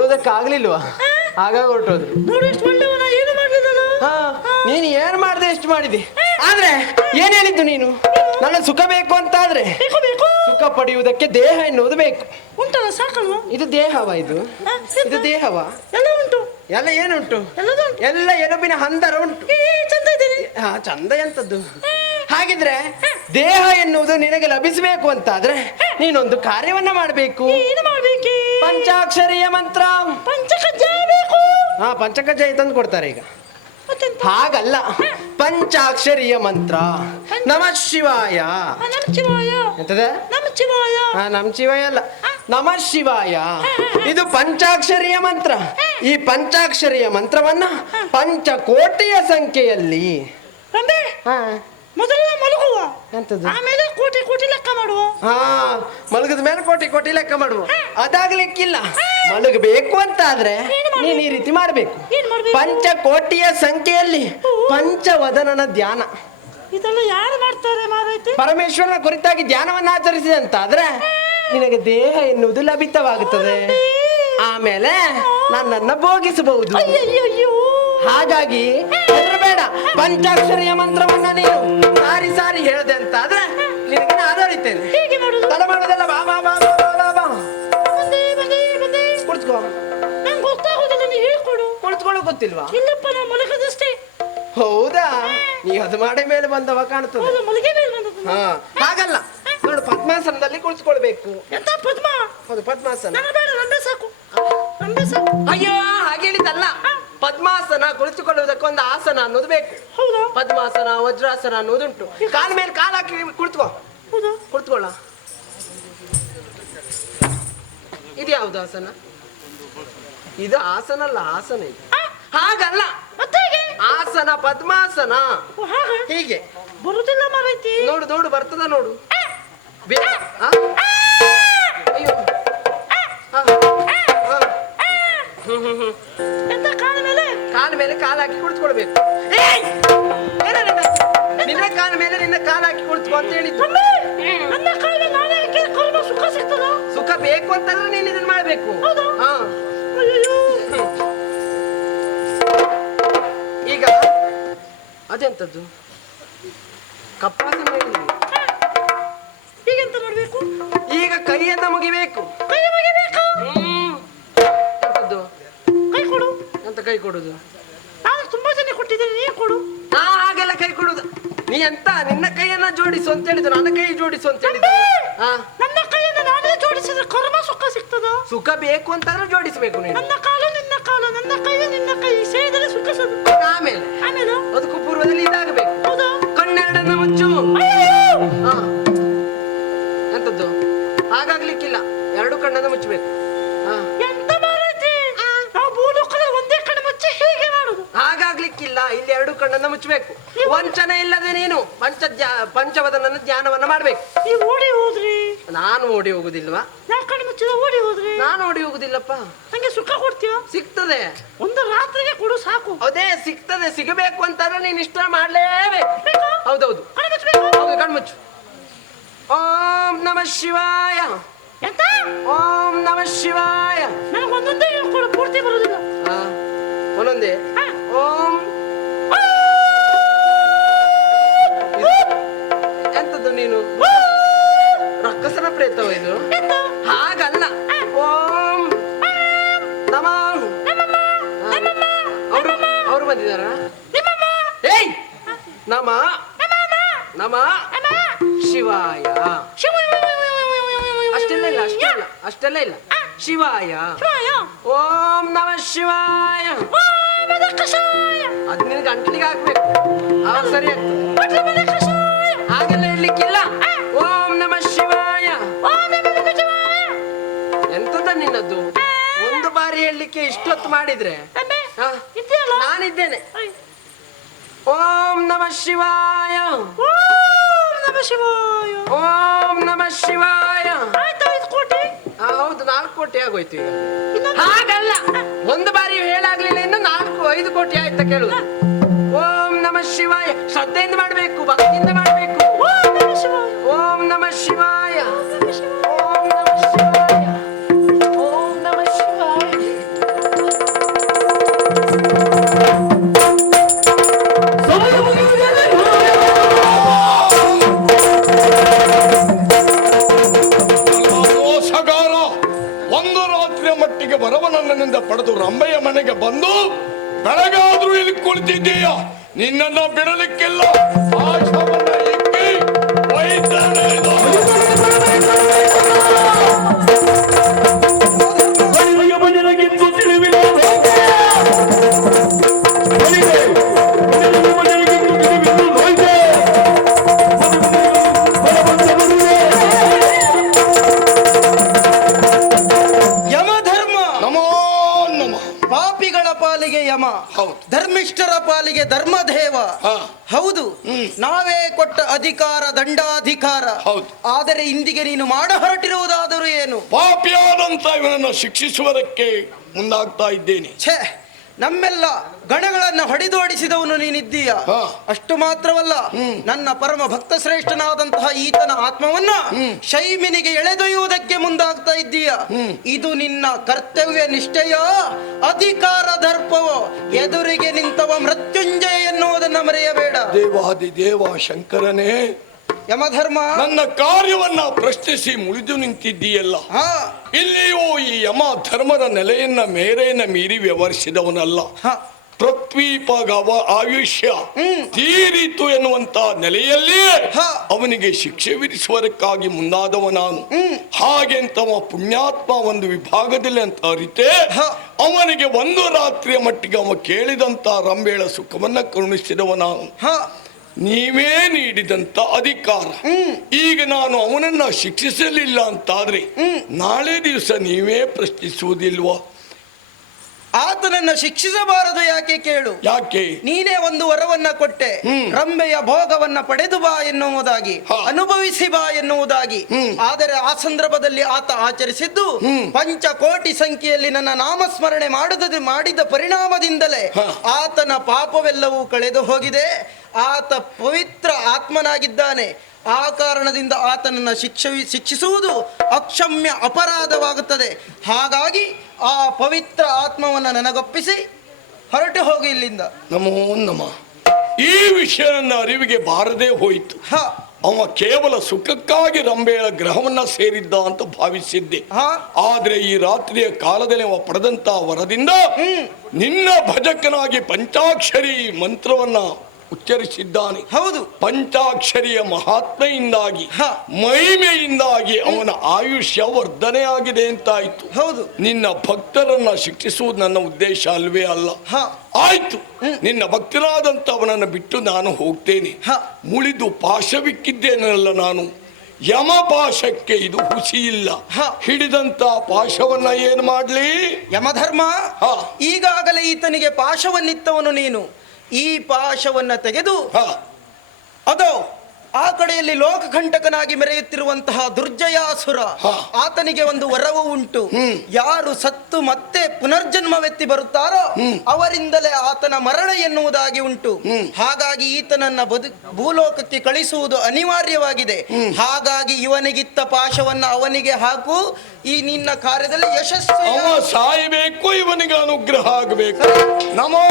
ನೋಡೋದಕ್ಕಾಗ್ಲಿಲ್ವಾ? ಹಾಗಾಗಿ ಹೊರಟೋದು. ಹಾ, ನೀನು ಏನ್ ಮಾಡ್ದೆ ಎಷ್ಟು ಮಾಡಿದೆ. ಆದ್ರೆ ಏನ್ ಹೇಳಿದ್ದು ನೀನು? ನನ್ನ ಸುಖ ಬೇಕು ಅಂತ ಆದ್ರೆ ಸುಖ ಪಡೆಯುವುದಕ್ಕೆ ದೇಹ ಎನ್ನುವುದು ಬೇಕು. ಉಂಟಲ್ಲ ಸಾಕಲ್ವ? ಇದು ದೇಹವ? ಇದು ದೇಹವ? ಎಲ್ಲ ಉಂಟು. ಎಲ್ಲ ಏನುಂಟು? ಎಲ್ಲ ಎಲುಬಿನ ಹಂದರ ಉಂಟು. ಹಾ, ಚಂದ ಎಂತದ್ದು? ಹಾಗಿದ್ರೆ ದೇಹ ಎನ್ನುವುದು ನಿನಗೆ ಲಭಿಸಬೇಕು ಅಂತಾದ್ರೆ ನೀನೊಂದು ಕಾರ್ಯವನ್ನ ಮಾಡಬೇಕು. ಪಂಚಾಕ್ಷರಿಯ ಮಂತ್ರ. ಹಾ, ಪಂಚಕಜ್ಜಾಯ ತಂದು ಕೊಡ್ತಾರೆ ಈಗ. ಹಾಗಲ್ಲ, ಪಂಚಾಕ್ಷರಿಯ ಮಂತ್ರ. ನಮಃ ಶಿವಾಯ. ಎಂತದ? ಹಾ, ನಮ್ ಶಿವಾಯ ಅಲ್ಲ, ನಮಃ ಶಿವಾಯ. ಇದು ಪಂಚಾಕ್ಷರಿಯ ಮಂತ್ರ. ಈ ಪಂಚಾಕ್ಷರಿಯ ಮಂತ್ರವನ್ನ ಪಂಚಕೋಟಿಯ ಸಂಖ್ಯೆಯಲ್ಲಿ ಮೊದಲ ಮಲಗುವ, ಎಂತದ್ದು? ಆಮೇಲೆ ಕೋಟಿ ಕೋಟಿ ಲೆಕ್ಕ ಮಾಡುವ. ಹಾ, ಮಲಗದ ಮೇಲೆ ಕೋಟಿ ಕೋಟಿ ಲೆಕ್ಕ ಮಾಡುವ. ಅದಾಗ್ಲಿಕ್ಕಿಲ್ಲ. ಮಲಗಬೇಕು ಅಂತಾದ್ರೆ ನೀನ್ ಈ ರೀತಿ ಮಾಡ್ಬೇಕು. ಪಂಚಕೋಟಿಯ ಸಂಖ್ಯೆಯಲ್ಲಿ ಪಂಚವದನನ ಧ್ಯಾನ. ಇದೆಲ್ಲ ಯಾರು ಮಾಡ್ತಾರೆ ಮಾರೈತಿ? ಪರಮೇಶ್ವರನ ಕುರಿತಾಗಿ ಧ್ಯಾನವನ್ನು ಆಚರಿಸಿದೆ ಅಂತಾದ್ರೆ ನಿನಗೆ ದೇಹ ಎನ್ನುವುದು ಲಭಿತವಾಗುತ್ತದೆ. ಆಮೇಲೆ ನನ್ನನ್ನ ಭೋಗಿಸಬಹುದು. ಹಾಗಾಗಿ ಹೆದರಬೇಡ. ಪಂಚಾಕ್ಷರಿಯ ಮಂತ್ರವನ್ನ ನೀನು ಸಾರಿ ಸಾರಿ ಹೇಳ್ದೆ ಅಂತಾದ್ರೆ ನಿನಗೆ ನಾನು ಅರಿತೇನೆ. ತಡ ಮಾಡೋದಲ್ಲ. ಬಾ ಬಾ ಬಾ ಬಾ. ಕುಳಿತುಕೋ. ಕುಳಿತುಕೊಳ್ಳೋ ಗೊತ್ತಿಲ್ವಾ? ಇಲ್ಲಪ್ಪ, ನಾ ಮಲಗದಷ್ಟೇ. ಹೌದಾ? ನೀ ಅದು ಮಾಡಿ ಮೇಲೆ ಬಂದವ ಕಾಣ್ತದೆ. ಹಾ, ಹಾಗಲ್ಲ ನೋಡು, ಪದ್ಮಾಸನದಲ್ಲಿ ಕುಳಿತುಕೊಳ್ಬೇಕು. ಪದ್ಮ? ಹೌದು, ಪದ್ಮಾಸನ. ಸಾಕು. ಅಯ್ಯೋ, ಹಾಗೆ ಹೇಳಿದ್ದಲ್ಲ. ಪದ್ಮಾಸನ ಕುಳಿತುಕೊಳ್ಳುವುದಕ್ಕೊಂದು ಆಸನ ಅನ್ನೋದು ಬೇಕು. ಪದ್ಮಾಸನ, ವಜ್ರಾಸನ ಅನ್ನೋದುಂಟು. ಕಾಲ ಮೇಲೆ ಕಾಲು ಹಾಕಿ ಕುಳಿತುಕೋ. ಕುಳಿತುಕೊಳ್ಳ. ಇದು ಯಾವುದು ಆಸನ? ಇದು ಆಸನ ಅಲ್ಲ, ಆಸನ ಇದು. ಹಾಗಲ್ಲ, ಆಸನ ಪದ್ಮಾಸನ. ಹೀಗೆ ಬರುದಿಲ್ಲ ಮಾರೈತಿ. ನೋಡು ನೋಡು, ಬರ್ತದ ನೋಡು. ಅಯ್ಯೋ, ಕಾಲ ಮೇಲೆ ಕಾಲು ಹಾಕಿ ಕುಳಿತುಕೊಳ್ಬೇಕು. ನಿನ್ನ ಕಾಲ ಮೇಲೆ ನಿನ್ನ ಕಾಲು ಹಾಕಿ ಕುಳಿತುಕೋ ಅಂತ ಹೇಳಿದ್ದು. ಸುಖ ಬೇಕು ಅಂತಂದ್ರೆ ನೀನು ಇದನ್ನ ಮಾಡ್ಬೇಕು. ಹಾ, ಈಗ ಅದೆಂತದ್ದು? ಕಪ್ಪಾಸನ ಹೇಳಿದ್ವಿ. ಈಗೆಂತ ಮಾಡ್ಬೇಕು? ಈಗ ಕೈಯನ್ನ ಮುಗಿಬೇಕು. ಎಂತದ್ದು? ಕೈ ಕೊಡು. ಎಂತ ಕೈ ಕೊಡುದು? ನಾನು ತುಂಬಾ ಜನ ಕೊಟ್ಟಿದ್ದೇನೆ, ನೀ ಕೊಡು. ನಾ ಹಾಗೆಲ್ಲ ಕೈ ಕೊಡುದು. ನೀ ಎಂತ ನಿನ್ನ ಕೈಯನ್ನ ಜೋಡಿಸು ಅಂತ ಹೇಳಿದ್ದು, ನನ್ನ ಕೈ ಜೋಡಿಸು ಅಂತ ಹೇಳಿದ್ದು. ನನ್ನ ಕೈಯನ್ನು ನಾನೇ ಜೋಡಿಸಿದ್ರೆ ಕರ್ಮ ಸುಖ ಸಿಗ್ತದ? ಸುಖ ಬೇಕು ಅಂತಂದ್ರೆ ಜೋಡಿಸಬೇಕು ನೀನು. ನನ್ನ ಕಾಲು ನಿನ್ನ ಕಾಲು, ನನ್ನ ಕೈ ನಿನ್ನ ಕೈ ಸೇರಿದರೆ ಸುಖ ಸಿಗ. ಆಮೇಲೆ ಆಮೇಲೆ ಅದಕ್ಕೂ ಪೂರ್ವದಲ್ಲಿ ಇದಾಗಬೇಕು. ಹೌದಾ? ಕಣ್ಣೆರಡನ್ನ ಮುಚ್ಚು. ಎಂತದ್ದು? ಹಾಗಾಗ್ಲಿಕ್ಕಿಲ್ಲ, ಎರಡು ಕಣ್ಣನ್ನ ಮುಚ್ಚಬೇಕು. ಎಂತ ಮಾರೈತಿ? ನಾವು ಭೂಲೋಕದಲ್ಲಿ ಒಂದೇ ಕಣ್ಣು ಮುಚ್ಚಿ ಹೀಗೆ ಮಾಡುದು. ಹಾಗಾಗ್ಲಿಕ್ಕಿಲ್ಲ, ಇಲ್ಲಿ ಎರಡು ಕಣ್ಣನ್ನ ಮುಚ್ಚಬೇಕು. ವಂಚನೆ ಇಲ್ಲದೆ ನೀನು ಪಂಚವದನ ಧ್ಯಾನವನ್ನ ಮಾಡ್ಬೇಕು. ನೀವು ಓಡಿ ಹೋದ್ರಿ. ನಾನು ಓಡಿ ಹೋಗುದಿಲ್ವಾ? ನಾ ಕಣ್ಣು ಮುಚ್ಚಿದ ಓಡಿ ಹೋದ್ರಿ. ನಾನು ಓಡಿ ಹೋಗುದಿಲ್ಲಪ್ಪ. ನಂಗೆ ಸುಖ ಕೊಡ್ತೀವ? ಸಿಗ್ತದೆ. ಒಂದು ರಾತ್ರಿಗೆ ಕೊಡು ಸಾಕು. ಅದೇ ಸಿಗ್ತದೆ. ಸಿಗಬೇಕು ಅಂತಂದ್ರೆ ನೀನ್ ಇಷ್ಟ ಮಾಡ್ಲೇಬೇಕು. ಹೌದೌದು, ಹೌದು, ಕಣ್ಮುಚ್ಚು. ಓಂ ನಮಃ ಶಿವಾಯ. ಎಂತ? ಓಂ ನಮಃ ಶಿವಾಯ. ನನಗೆ ಒಂದೊಂದೇ ಹೇಳ್ಕೊಡು, ಪೂರ್ತಿ ಬರುದಿಲ್ಲ. ಒಂದೊಂದೇ. ಓಂ. ಎಂತದ್ದು ನೀನು? ರಕ್ಕಸನ ಪ್ರೇತವ ಇದು? ಹಾಗಲ್ಲ. ಓಂ ನಮಃ. ಅವರು ಬಂದಿದಾರ? ಏಯ್, ನಮ ನಮ ಶಿವಾಯ. ಅಷ್ಟೆಲ್ಲ ಇಲ್ಲ, ಅಷ್ಟೆಲ್ಲ ಇಲ್ಲ. ಶಿವಾಯ. ಓಂ ನಮಃ ಶಿವಾಯ. ಅದು ನಿನ್ ಗಂಟ್ಲಿಗೆ ಹಾಕ್ಬೇಕು, ಅವಾಗ ಸರಿ ಆಗ್ತದೆ. ಹಾಗೆಲ್ಲ ಇರ್ಲಿಕ್ಕಿಲ್ಲ. ಓಂ ನಮಃ ಶಿವಾಯ. ಎಂತದ ನಿನ್ನದ್ದು? ಒಂದು ಬಾರಿ ಹೇಳಲಿಕ್ಕೆ ಇಷ್ಟೊತ್ತು ಮಾಡಿದ್ರೆ ನಾನಿದ್ದೇನೆ. ಓಂ ನಮಃ ಶಿವಾಯ. ಓಂ ನಮಃ ಶಿವಾಯ. ಹೌದು, 4 ಕೋಟಿ ಆಗೋಯ್ತು ಈಗ. ಹಾಗಲ್ಲ, ಒಂದು ಬಾರಿ ಹೇಳಾಗ್ಲಿಲ್ಲ, ಇನ್ನು 4-5 ಕೋಟಿ ಆಯ್ತಾ ಕೇಳುದು. ಓಂ ನಮಃ ಶಿವಾಯ. ಶ್ರದ್ಧೆಯಿಂದ ಮಾಡಬೇಕು, ಭಕ್ತಿಯಿಂದ ಮಾಡಬೇಕು. ಓಂ ನಮಃ ಶಿವಾಯ. ಓಂ ನಮಃ ಶಿವಾಯ. ಓಂ ನಮಃ ಶಿವಾಯ. ಬಂದಿದ್ದೀಯ, ನಿನ್ನನ್ನು ಬಿಡಲಿಕ್ಕಿಲ್ಲ. ಆ ಶವನ್ನ ಇಕ್ಕಿ ಒಯ್ತಾನೆ ಇದು. ಪಾಪಿಗಳ ಪಾಲಿಗೆ ಯಮ, ಹೌದು. ಧರ್ಮಿಷ್ಠರ ಪಾಲಿಗೆ ಧರ್ಮದೇವ. ಹಾ. ಹೌದು, ನಾವೇ ಕೊಟ್ಟ ಅಧಿಕಾರ ದಂಡಾಧಿಕಾರ. ಹೌದು. ಆದರೆ ಇಂದಿಗೆ ನೀನು ಮಾಡ ಹೊರಟಿರುವುದಾದರೂ ಏನು? ಪಾಪಿಯಾದಂತ ಇವನನ್ನು ಶಿಕ್ಷಿಸುವುದಕ್ಕೆ ಮುಂದಾಗ್ತಾ ಇದ್ದೇನೆ. ಛೇ, ನಮ್ಮೆಲ್ಲ ಗಣಗಳನ್ನ ಹೊಡೆದೋಡಿಸಿದವನು ನೀನಿದ್ದೀಯ. ಹಾ. ಅಷ್ಟು ಮಾತ್ರವಲ್ಲ, ನನ್ನ ಪರಮ ಭಕ್ತ ಶ್ರೇಷ್ಠನಾದಂತಹ ಈತನ ಆತ್ಮವನ್ನ ಶೈಮಿನಿಗೆ ಎಳೆದೊಯ್ಯುವುದಕ್ಕೆ ಮುಂದಾಗ್ತಾ ಇದ್ದೀಯ. ಇದು ನಿನ್ನ ಕರ್ತವ್ಯ ನಿಷ್ಠೆಯ ಅಧಿಕಾರ ದರ್ಪವೋ? ಎದುರಿಗೆ ನಿಂತವ ಮೃತ್ಯುಂಜಯ ಎನ್ನುವುದನ್ನ ಮರೆಯಬೇಡ. ದೇವಾದಿ ದೇವ ಶಂಕರನೇ, ಯಮಧರ್ಮ, ನನ್ನ ಕಾರ್ಯವನ್ನ ಪ್ರಶ್ನಿಸಿ ಮುಳಿದು ನಿಂತಿದ್ದೀಯಲ್ಲ. ಹಾ, ಇಲ್ಲಿಯೂ ಈ ಯಮ ಧರ್ಮದ ನೆಲೆಯನ್ನ ಮೇರೆಯನ್ನ ಮೀರಿ ವ್ಯವಹರಿಸಿದವನಲ್ಲ. ಹಾ, ಪೃಥ್ವೀಪಾಗ ಆಯುಷ್ಯ ತೀರಿತು ಎನ್ನುವಂತ ನೆಲೆಯಲ್ಲಿಯೇ ಹಾ. ಅವನಿಗೆ ಶಿಕ್ಷೆ ವಿಧಿಸುವುದಕ್ಕಾಗಿ ಮುಂದಾದವ ನಾನು. ಹಾಗೆ ಅಂತವ ಪುಣ್ಯಾತ್ಮ ಒಂದು ವಿಭಾಗದಲ್ಲಿ ಅಂತ ಅರಿತೆ ಹಾ. ಅವನಿಗೆ ಒಂದು ರಾತ್ರಿಯ ಮಟ್ಟಿಗೆ ಅವ ಕೇಳಿದಂತ ರಂಬೇಳ ಸುಖವನ್ನ ಕರುಣಿಸಿದವ ನಾನು. ಹಾ. ನೀವೇ ನೀಡಿದಂತ ಅಧಿಕಾರ. ಈಗ ನಾನು ಅವನನ್ನ ಶಿಕ್ಷಿಸಲಿಲ್ಲ ಅಂತಾದ್ರೆ ನಾಳೆ ದಿವಸ ನೀವೇ ಪ್ರಶ್ನಿಸುವುದಿಲ್ವಾ? ಆತನನ್ನ ಶಿಕ್ಷಿಸಬಾರದು ಯಾಕೆ ಕೇಳು? ಯಾಕೆ? ನೀನೇ ಒಂದು ವರವನ್ನ ಕೊಟ್ಟೆ, ರಂಬೆಯ ಭೋಗವನ್ನ ಪಡೆದು ಬಾ ಎನ್ನುವುದಾಗಿ, ಹಾ. ಅನುಭವಿಸಿ ಬಾ ಎನ್ನುವುದಾಗಿ. ಆದರೆ ಆ ಸಂದರ್ಭದಲ್ಲಿ ಆತ ಆಚರಿಸಿದ್ದು ಪಂಚಕೋಟಿ ಸಂಖ್ಯೆಯಲ್ಲಿ ನನ್ನ ನಾಮಸ್ಮರಣೆ ಮಾಡಿದ ಪರಿಣಾಮದಿಂದಲೇ ಹಾ. ಆತನ ಪಾಪವೆಲ್ಲವೂ ಕಳೆದು ಹೋಗಿದೆ. ಆತ ಪವಿತ್ರ ಆತ್ಮನಾಗಿದ್ದಾನೆ. ಆ ಕಾರಣದಿಂದ ಆತನನ್ನು ಶಿಕ್ಷಿಸುವುದು ಅಕ್ಷಮ್ಯ ಅಪರಾಧವಾಗುತ್ತದೆ. ಹಾಗಾಗಿ ಆ ಪವಿತ್ರ ಆತ್ಮವನ್ನು ನನಗೊಪ್ಪಿಸಿ ಹೊರಟು ಹೋಗಿ ಇಲ್ಲಿಂದ. ನಮೋ ನಮ. ಈ ವಿಷಯ ನನ್ನ ಅರಿವಿಗೆ ಬಾರದೇ ಹೋಯಿತು. ಹ, ಅವ ಕೇವಲ ಸುಖಕ್ಕಾಗಿ ರಂಬೇಳ ಗ್ರಹವನ್ನ ಸೇರಿದ್ದ ಅಂತ ಭಾವಿಸಿದ್ದೆ. ಹ. ಆದ್ರೆ ಈ ರಾತ್ರಿಯ ಕಾಲದಲ್ಲಿ ಅವ ಪಡೆದಂತ ವರದಿಂದ ನಿನ್ನ ಭಜಕನಾಗಿ ಪಂಚಾಕ್ಷರಿ ಮಂತ್ರವನ್ನ ಉಚ್ಚರಿಸಿದ್ದಾನೆ. ಹೌದು. ಪಂಚಾಕ್ಷರಿಯ ಮಹಾತ್ಮೆಯಿಂದಾಗಿ, ಹ. ಮಹಿಮೆಯಿಂದಾಗಿ ಅವನ ಆಯುಷ್ಯ ವರ್ಧನೆಯಾಗಿದೆ ಅಂತಾಯ್ತು. ಹೌದು. ನಿನ್ನ ಭಕ್ತರನ್ನ ಶಿಕ್ಷಿಸುವುದು ನನ್ನ ಉದ್ದೇಶ ಅಲ್ವೇ ಅಲ್ಲ. ಹ. ಆಯ್ತು, ನಿನ್ನ ಭಕ್ತರಾದಂತ ಅವನನ್ನು ಬಿಟ್ಟು ನಾನು ಹೋಗ್ತೇನೆ. ಹ. ಮುಳಿದು ಪಾಶವಿಕ್ಕಿದ್ದೇನಲ್ಲ ನಾನು. ಯಮ ಪಾಶಕ್ಕೆ ಇದು ಹುಸಿ ಇಲ್ಲ. ಹ. ಹಿಡಿದಂತ ಪಾಶವನ್ನ ಏನ್ ಮಾಡ್ಲಿ? ಯಮಧರ್ಮ, ಹ. ಈಗಾಗಲೇ ಈತನಿಗೆ ಪಾಶವನ್ನಿತ್ತವನು ನೀನು. ಈ ಪಾಶವನ್ನ ತೆಗೆದು ಹ. ಅದೋ ಆ ಕಡೆಯಲ್ಲಿ ಲೋಕಕಂಟಕನಾಗಿ ಮೆರೆಯುತ್ತಿರುವಂತಹ ದುರ್ಜಯಾಸುರ, ಹ. ಆತನಿಗೆ ಒಂದು ವರವು ಉಂಟು. ಯಾರು ಸತ್ತು ಮತ್ತೆ ಪುನರ್ಜನ್ಮವೆತ್ತಿ ಬರುತ್ತಾರೋ ಅವರಿಂದಲೇ ಆತನ ಮರಣ ಎನ್ನುವುದಾಗಿ ಉಂಟು. ಹಾಗಾಗಿ ಈತನನ್ನ ಭೂಲೋಕಕ್ಕೆ ಕಳಿಸುವುದು ಅನಿವಾರ್ಯವಾಗಿದೆ. ಹಾಗಾಗಿ ಇವನಿಗಿತ್ತ ಪಾಶವನ್ನ ಅವನಿಗೆ ಹಾಕು. ಈ ನಿನ್ನ ಕಾರ್ಯದಲ್ಲಿ ಯಶಸ್ಸು. ಅವ ಸಾಯಬೇಕು, ಇವನಿಗೆ ಅನುಗ್ರಹ ಆಗಬೇಕು. ನಮೋ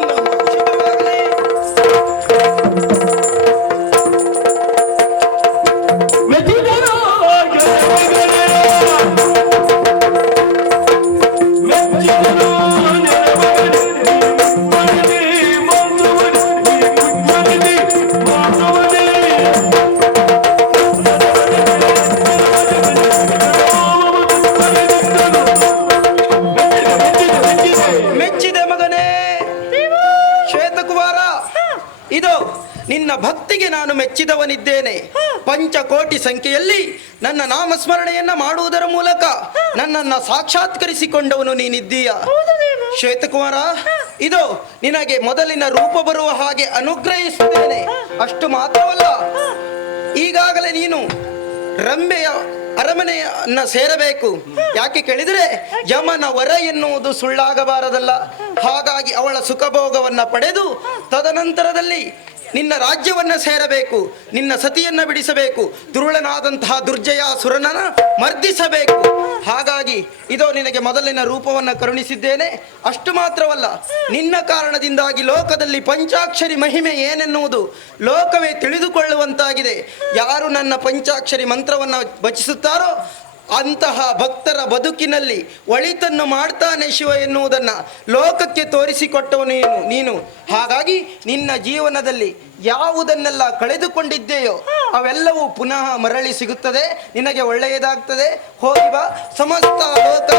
ನಮಃ. ಮೆಚ್ಚಿದೆ ಮಗನೇ ಶ್ವೇತಕುಮಾರ. ಇದು ನಿನ್ನ ಭಕ್ತಿಗೆ ನಾನು ಮೆಚ್ಚಿದವನಿದ್ದೇನೆ. ಪಂಚಕೋಟಿ ಸಂಖ್ಯೆಯಲ್ಲಿ ನನ್ನ ನಾಮಸ್ಮರಣೆಯನ್ನ ಮಾಡುವುದರ ಮೂಲಕ ನನ್ನನ್ನು ಸಾಕ್ಷಾತ್ಕರಿಸಿಕೊಂಡವನು ನೀನಿದ್ದೀಯ ಶ್ವೇತಕುಮಾರ. ಇದು ನಿನಗೆ ಮೊದಲಿನ ರೂಪ ಬರುವ ಹಾಗೆ ಅನುಗ್ರಹಿಸುತ್ತೇನೆ. ಅಷ್ಟು ಮಾತ್ರವಲ್ಲ, ಈಗಾಗಲೇ ನೀನು ರಂಬೆಯ ಅರಮನೆಯನ್ನ ಸೇರಬೇಕು. ಯಾಕೆ ಕೇಳಿದರೆ ಯಮನ ವರ ಎನ್ನುವುದು ಸುಳ್ಳಾಗಬಾರದಲ್ಲ. ಹಾಗಾಗಿ ಅವಳ ಸುಖಭೋಗವನ್ನ ಪಡೆದು ತದನಂತರದಲ್ಲಿ ನಿನ್ನ ರಾಜ್ಯವನ್ನ ಸೇರಬೇಕು. ನಿನ್ನ ಸತಿಯನ್ನ ಬಿಡಿಸಬೇಕು. ದುರುಳನಾದಂತಹ ದುರ್ಜಯಾಸುರನನ್ನ ಮರ್ದಿಸಬೇಕು. ಹಾಗಾಗಿ ಇದೋ ನಿನಗೆ ಮೊದಲಿನ ರೂಪವನ್ನ ಕರುಣಿಸಿದ್ದೇನೆ. ಅಷ್ಟು ಮಾತ್ರವಲ್ಲ, ನಿನ್ನ ಕಾರಣದಿಂದಾಗಿ ಲೋಕದಲ್ಲಿ ಪಂಚಾಕ್ಷರಿ ಮಹಿಮೆ ಏನೆನ್ನುವುದು ಲೋಕವೇ ತಿಳಿದುಕೊಳ್ಳುವಂತಾಗಿದೆ. ಯಾರು ನನ್ನ ಪಂಚಾಕ್ಷರಿ ಮಂತ್ರವನ್ನ ವಚಿಸುತ್ತಾರೋ ಅಂತಹ ಭಕ್ತರ ಬದುಕಿನಲ್ಲಿ ಒಳಿತನ್ನು ಮಾಡ್ತಾನೆ ಶಿವ ಎನ್ನುವುದನ್ನ ಲೋಕಕ್ಕೆ ತೋರಿಸಿಕೊಟ್ಟವನು ನೀನು. ಹಾಗಾಗಿ ನಿನ್ನ ಜೀವನದಲ್ಲಿ ಯಾವುದನ್ನೆಲ್ಲ ಕಳೆದುಕೊಂಡಿದ್ದೆಯೋ ಅವೆಲ್ಲವೂ ಪುನಃ ಮರಳಿ ಸಿಗುತ್ತದೆ, ನಿನಗೆ ಒಳ್ಳೆಯದಾಗ್ತದೆ. ಹೋಗಿ ಬಾ. ಸಮಸ್ತ ಲೋಕ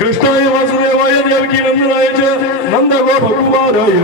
कृष्णाय वासुदेवाय देवकी नंदनाय च नंद गोपकुमाराय